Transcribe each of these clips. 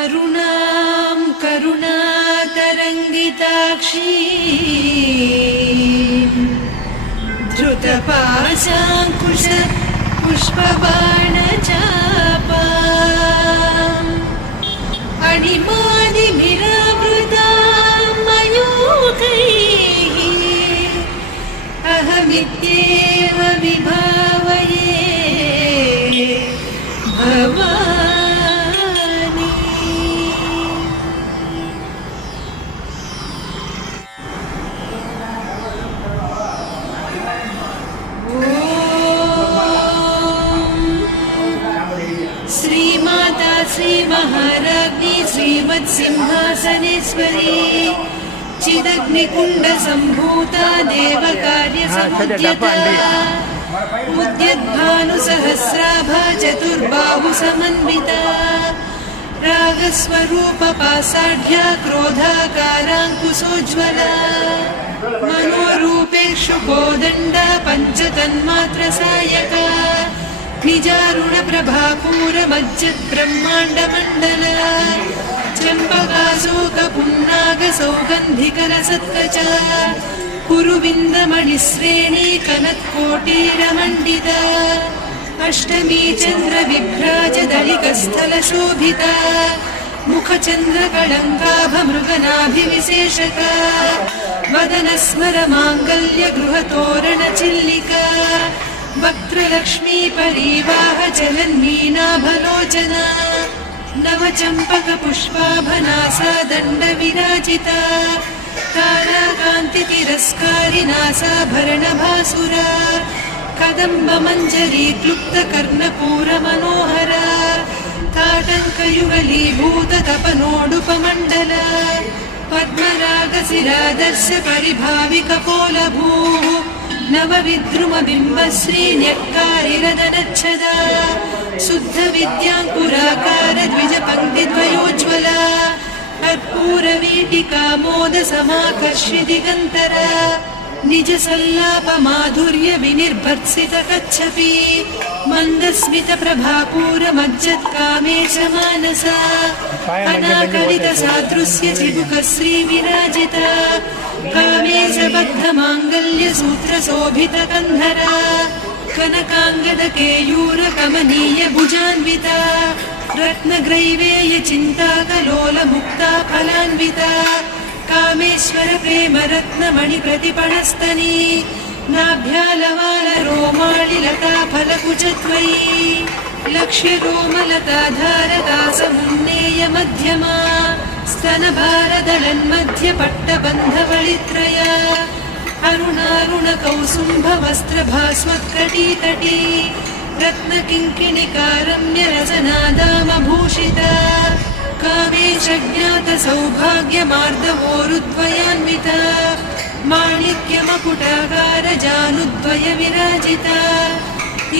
अरुणां करुणातरङ्गिताक्षी धृतपाशाङ्कुश पुष्पबाणचापाम् अणिमादिभिरावृतां मयूखैः अहमित्येव विभावये भवानी। श्रीमाता श्री महाराज्ञी श्रीमत्सिंहासनेश्वरी चिदग्निकुण्ड सम्भूता देवकार्यसमुद्यता उद्यद्भानुसहस्राभा चतुर्बाहु समन्विता रागस्वरूपपासाढ्या क्रोधाकाराङ्कुशोज्ज्वला मनोरूपेषु कोदण्डा पञ्चतन्मात्रसायका निजारुणप्रभापूरमज्जद्ब्रह्माण्डमण्डला चम्पकाशोकपुन्नागसौगन्धिकरसत्कचा कुरुविन्दमणिश्रेणी कनत्कोटीरमण्डिता अष्टमी चन्द्रविभ्राजदलिकस्थलशोभिता मुखचन्द्रकळङ्काभमृगनाभिविशेषका वदनस्मरमाङ्गल्यगृहतोरणचिल्लिका वक्त्रलक्ष्मी परिवाहचलन्मीनाभलोचना नवचम्पकपुष्पाभनासा दण्डविराजिता ताराकान्तितिरस्कारिनासाभरणभासुरा कदम्बमञ्जरी क्लुप्तकर्णपूरमनोहरा ताटङ्कयुगलीभूततपनोडुपमण्डला पद्मरागशिरादर्श परिभाविकपोलभूः नवविद्रुमबिम्बश्रीन्यक्कारिरदनच्छदा शुद्धविद्याङ्कुराकार द्विजपङ्क्तिद्वयोज्ज्वला कर्पूरवीटिका मोदसमाकर्षि दिगन्तरा निजसल्लापमाधुर्य विनिर्भर्त्सितकच्छपि मन्दस्मितप्रभापूरमज्जत्कामेश मानसा अनाकलितसादृश्य चिबुकश्रीविराजिता कामेशबद्धमाङ्गल्यसूत्रशोभितकन्धरा कनकाङ्गदकेयूरकमनीय भुजान्विता रत्नग्रैवेयचिन्ताकलोलमुक्ता फलान्विता कामेश्वर प्रेमरत्नमणिप्रतिपणस्तनी नाभ्यालवालरोमाळिलता फलकुचत्वयी लक्ष्यरोमलताधारदासमुन्नेय मध्यमा स्तनभारदलन्मध्यपट्टबन्धवळित्रया अरुणारुणकौसुम्भवस्त्रभास्वत्कटीतटी रत्नकिङ्किणिकारम्यरसनादामभूषिता कामेशज्ञातसौभाग्यमार्दवोरुद्वयान्विता माणिक्यमकुटाकारजानुद्वय विराजिता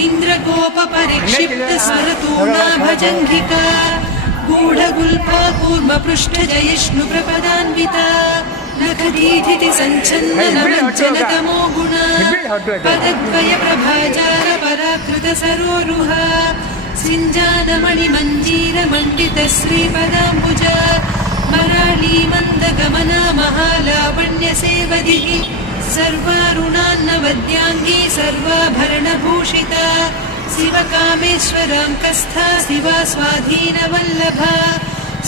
इन्द्रगोपपरिक्षिप्तस्मरतूणाभजङ्घिका गूढगुल्फा कूर्मपृष्ठजयिष्णुप्रपदान्विता नखदीधितिसञ्छन्ननमज्जनतमो गुणा पदद्वयप्रभाजालपराकृतसरोरुहा सिञ्जानमणिमञ्जीरमण्डितश्रीपदाम्बुजा मराळीमन्दगमना महालावण्यसेवधिः सर्वारुणान्नवद्याङ्गी सर्वाभरणभूषिता शिवकामेश्वराङ्कस्था शिवा स्वाधीनवल्लभा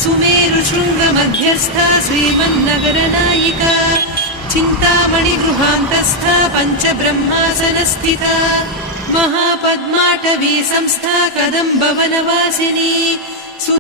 सुमेरुशृङ्गमध्यस्था श्रीमन्नगरनायिका चिन्तामणिगृहान्तस्था पञ्चब्रह्मासनस्थिता महापद्माटवी संस्था कदम्बवनवासिनी